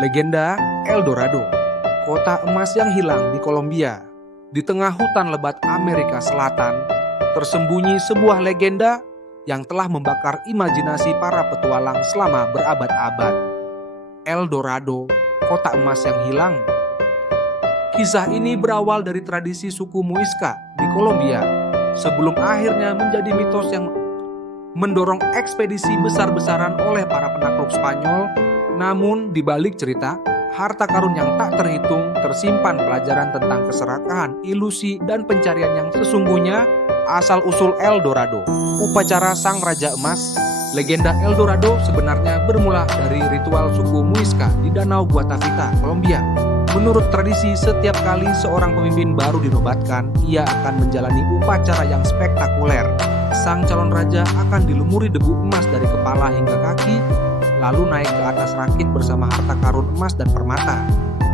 Legenda El Dorado, kota emas yang hilang di Kolombia. Di tengah hutan lebat Amerika Selatan, tersembunyi sebuah legenda yang telah membakar imajinasi para petualang selama berabad-abad. El Dorado, kota emas yang hilang. Kisah ini berawal dari tradisi suku Muisca di Kolombia, sebelum akhirnya menjadi mitos yang mendorong ekspedisi besar-besaran oleh para penakluk Spanyol. Namun di balik cerita, harta karun yang tak terhitung tersimpan pelajaran tentang keserakahan, ilusi, dan pencarian yang sesungguhnya. Asal-usul El Dorado, upacara Sang Raja Emas. Legenda El Dorado sebenarnya bermula dari ritual suku Muisca di Danau Guatavita, Kolombia. Menurut tradisi, setiap kali seorang pemimpin baru dinobatkan, ia akan menjalani upacara yang spektakuler. Sang calon raja akan dilumuri debu emas dari kepala hingga kaki, lalu naik ke atas rakit bersama harta karun emas dan permata.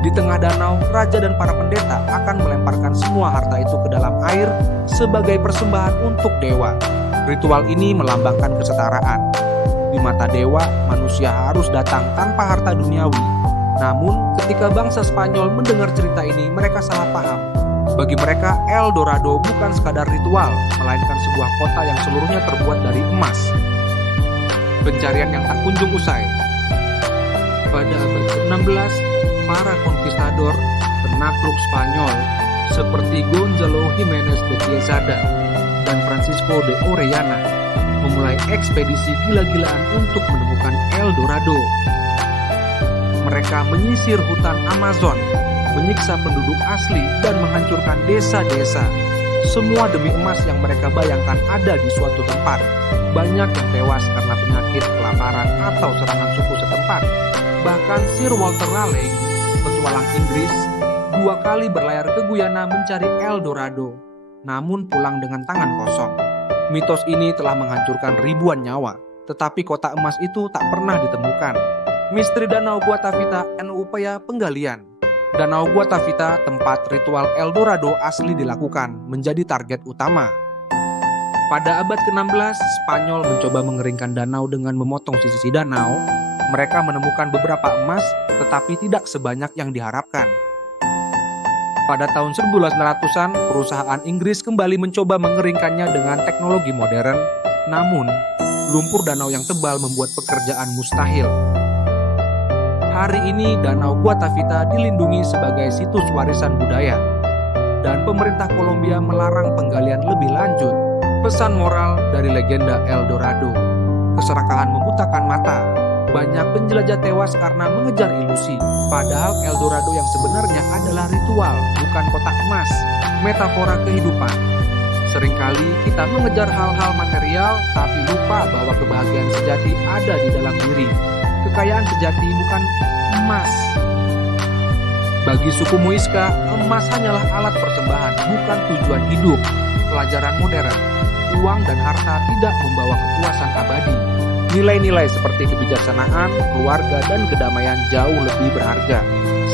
Di tengah danau, raja dan para pendeta akan melemparkan semua harta itu ke dalam air sebagai persembahan untuk dewa. Ritual ini melambangkan kesetaraan. Di mata dewa, manusia harus datang tanpa harta duniawi. Namun, ketika bangsa Spanyol mendengar cerita ini, mereka salah paham. Bagi mereka, El Dorado bukan sekadar ritual, melainkan sebuah kota yang seluruhnya terbuat dari emas. Pencarian yang tak kunjung usai. Pada abad ke-16, para konkistador penakluk Spanyol seperti Gonzalo Jiménez de Quesada dan Francisco de Orellana memulai ekspedisi gila-gilaan untuk menemukan El Dorado. Mereka menyisir hutan Amazon, menyiksa penduduk asli, dan menghancurkan desa-desa. Semua demi emas yang mereka bayangkan ada di suatu tempat. Banyak yang tewas karena penyakit, kelaparan, atau serangan suku setempat. Bahkan Sir Walter Raleigh, petualang Inggris, 2 kali berlayar ke Guyana mencari El Dorado, namun pulang dengan tangan kosong. Mitos ini telah menghancurkan ribuan nyawa, tetapi kota emas itu tak pernah ditemukan. Misteri Danau Guatavita dan upaya penggalian. Danau Guatavita, tempat ritual El Dorado asli dilakukan, menjadi target utama. Pada abad ke-16, Spanyol mencoba mengeringkan danau dengan memotong sisi danau. Mereka menemukan beberapa emas, tetapi tidak sebanyak yang diharapkan. Pada tahun 1900-an, perusahaan Inggris kembali mencoba mengeringkannya dengan teknologi modern. Namun, lumpur danau yang tebal membuat pekerjaan mustahil. Hari ini, Danau Guatavita dilindungi sebagai situs warisan budaya, dan pemerintah Kolombia melarang penggalian lebih lanjut. Pesan moral dari legenda El Dorado: keserakahan membutakan mata. Banyak penjelajah tewas karena mengejar ilusi, padahal El Dorado yang sebenarnya adalah ritual, bukan kotak emas, metafora kehidupan. Seringkali kita mengejar hal-hal material, tapi lupa bahwa kebahagiaan sejati ada di dalam diri. Kekayaan sejati bukan emas. Bagi suku Muisca, emas hanyalah alat persembahan, bukan tujuan hidup. Pelajaran modern, uang dan harta tidak membawa kepuasan abadi. Nilai-nilai seperti kebijaksanaan, keluarga, dan kedamaian jauh lebih berharga.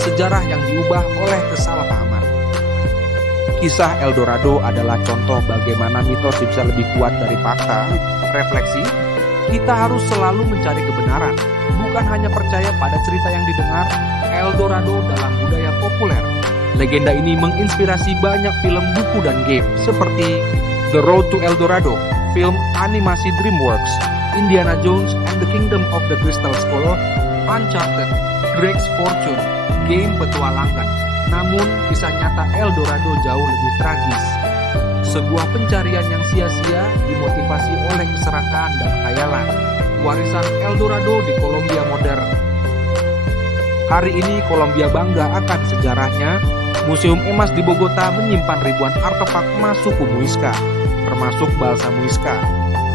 Sejarah yang diubah oleh kesalahpahaman. Kisah El Dorado adalah contoh bagaimana mitos bisa lebih kuat dari fakta. Refleksi, kita harus selalu mencari kebenaran, bukan hanya percaya pada cerita yang didengar. El Dorado dalam budaya populer. Legenda ini menginspirasi banyak film, buku, dan game seperti The Road to El Dorado, film animasi DreamWorks, Indiana Jones and the Kingdom of the Crystal Skull, Uncharted, Drake's Fortune, game petualangan. Namun, kisah nyata El Dorado jauh lebih tragis. Sebuah pencarian yang sia-sia dimotivasi oleh keserakahan dan khayalan. Warisan El Dorado di Kolombia modern. Hari ini Kolombia bangga akan sejarahnya. Museum Emas di Bogota menyimpan ribuan artefak emas suku Muisca, termasuk balsa Muisca,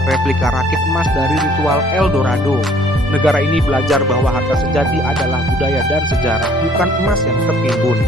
replika rakit emas dari ritual El Dorado. Negara ini belajar bahwa harta sejati adalah budaya dan sejarah, bukan emas yang tertimbun.